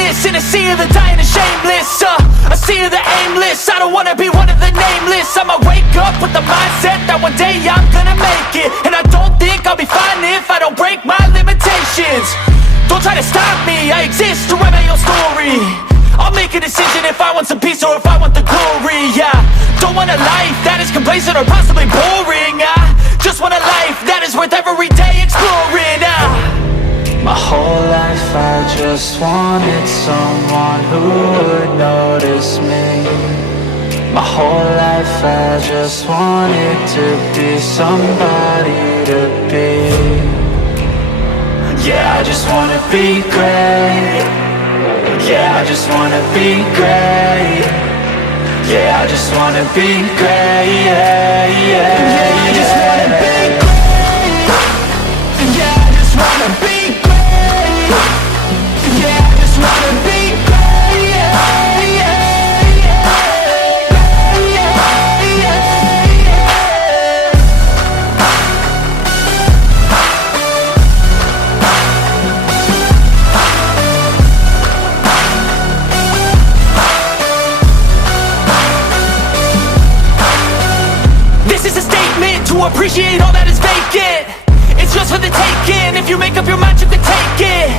greatness in a sea of the dying and shameless, a sea of the aimless. I don't wanna be one of the nameless. I'ma wake up with the mindset that one day I'm gonna make it. And I don't think I'll be fine if I don't break my limitations. Don't try to stop me, I exist to write my own story. I'll make a decision if I want some peace or if I want the glory, yeah. Don't want a life that is complacent or possibly boring. I just want a life that is worth every day exploring. My whole life I just wanted someone who would notice me. My whole life I just wanted to be somebody to be. Yeah, I just wanna be great. Yeah, I just wanna be great. Yeah, I just wanna be great. Yeah, yeah, yeah, I just wanna be great. Yeah, I just wanna be great. Yeah, I just wanna be great. Yeah, yeah, yeah, yeah, yeah. This is a statement to appreciate all that is vacant. It's just for the taking. If you make up your mind, you can take it.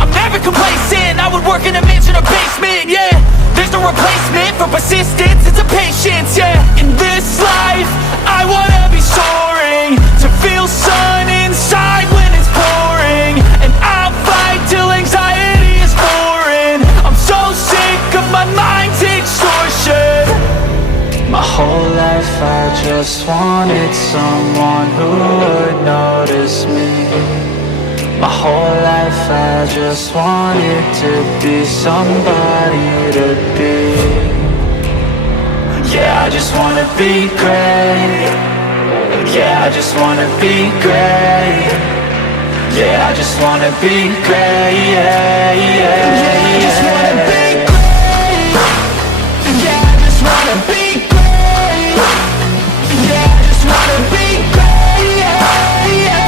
I'm never complacent. I would work in a mansion or basement, yeah. There's no replacement for persistence, it's a patience, yeah. In this life, I wanna be soaring, to feel sun inside when it's pouring. And I'll fight till anxiety is foreign. I'm so sick of my mind's extortion. My whole life I just wanted someone who would notice me. My whole life I just wanted to be somebody to be. Yeah, I just wanna be great. Yeah, I just wanna be great. Yeah, I just wanna be great. Yeah, yeah, yeah, I just wanna be great. Yeah, I just wanna be great. Yeah, I just wanna be great. Yeah, yeah.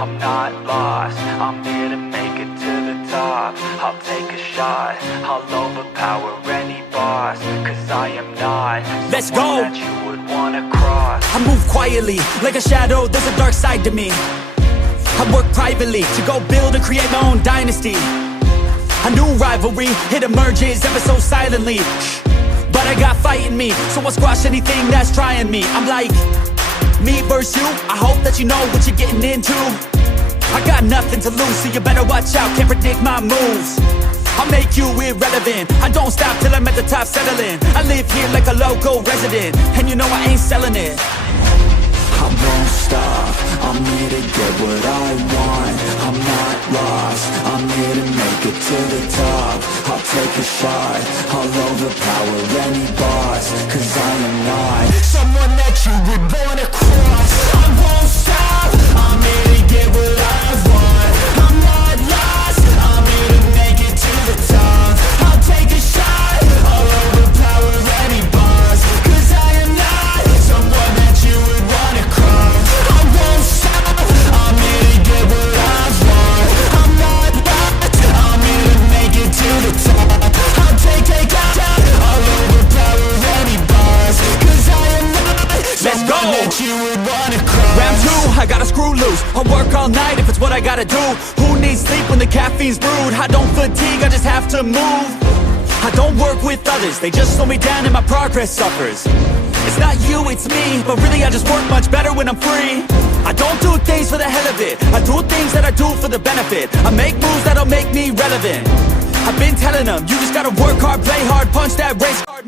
I'm not lost, I'm here to make it to the top. I'll take a shot, I'll overpower any boss. Cause I am not Let's someone go. that you would wanna cross. I move quietly, like a shadow, there's a dark side to me. I work privately to go build and create my own dynasty. A new rivalry, it emerges ever so silently. But I got fight in me, so I'll squash anything that's trying me. I'm like, me versus you, I hope that you know what you're getting into. I got nothing to lose, so you better watch out, can't predict my moves. I'll make you irrelevant, I don't stop till I'm at the top settling. I live here like a local resident, and you know I ain't selling it. I won't stop, I'm here to get what I want. I'm not lost, I'm here to make it to the top. I'll take a shot, I'll overpower any boss. Cause I am not someone that you would wanna cross. I won't stop, I'm here to get what I want. I'm not lost, I'm here to make it to the top. I'll take a shot, I'll overpower any boss. Cause I am not someone that you would wanna cross. I won't stop, I'm here to get what I want. I'm not lost, I'm here to make it to the top. I'll take a shot, I'll overpower any boss. Cause I am not Let's go. someone that you would wanna cross. Round two, I gotta screw loose. I'll work all night if it's what I gotta do. Who needs sleep when the caffeine's brewed? I don't fatigue, I just have to move. I don't work with others, they just slow me down and my progress suffers. It's not you, it's me, but really I just work much better when I'm free. I don't do things for the hell of it, I do things that I do for the benefit. I make moves that'll make me relevant. I've been telling them, you just gotta work hard, play hard, punch that race hard.